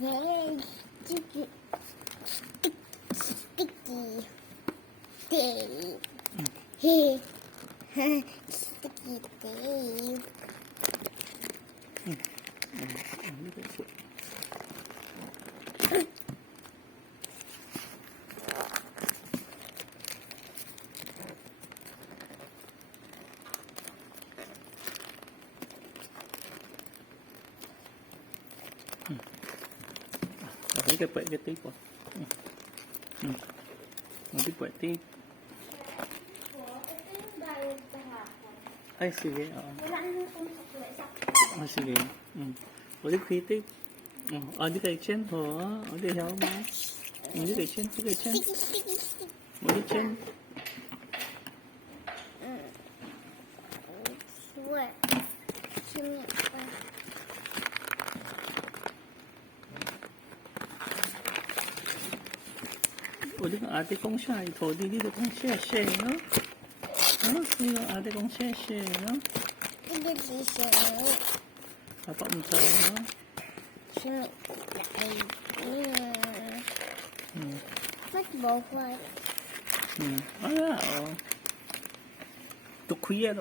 Very sticky. Sticky. Tape. Sticky tape. Okay, ka pwede tape po. Hindi pwede tape. Ito yung bayad kahapon. Ay, sige. Oo. Wala nang sukle. Ah, sige. Pwede pwede tape. Di kay Chen. Di siya ba? Di kay Chen. Di kay Chen. Sticky, sticky, sticky. Di Chen. Sweat. Kimi. Pwede kang ate kong siya. Ito, dito kong sheshe, no? Hindi kang ate kong sheshe, no? Hindi siya. Papa mo sa, no? Kimi. Ba't bawal? Wala, Ito kuya,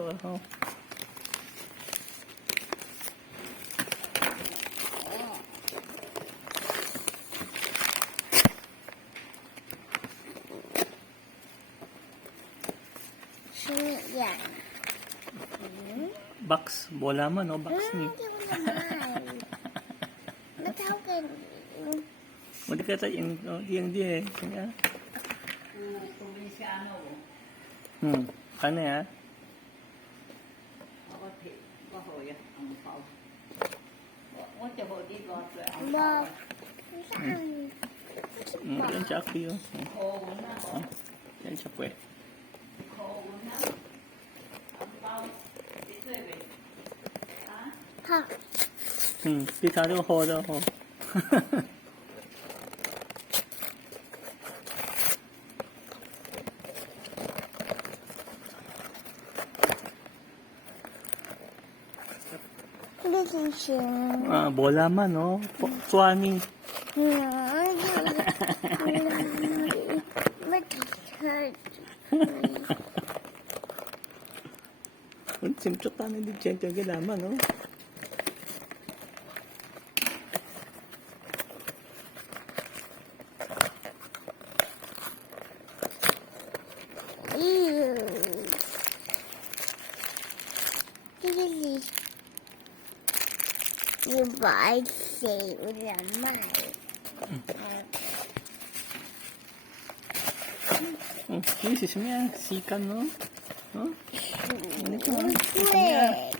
Kimi yan. Box. Bola man, no? Box ni. Hindi ko naman. Matawag Pwede ka tayo yung di eh. Kaya. Provinciano. Ano ya? Ang pao. What the body got ang ba? Saan? Yan siya ako yun. pao na. Yan siya pwede. Pao na. Ang pao. Ito eh. Ha? Di tayo ho daw ho. Hindi siya. Bola man, no? Suwani. But it hurt. Simchok tayo di Chen yung galaman, no? Ew. Really? You buy say ulamay. This is me, sikan, no? Ano ito? Snake.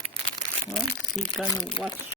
Sikan watch.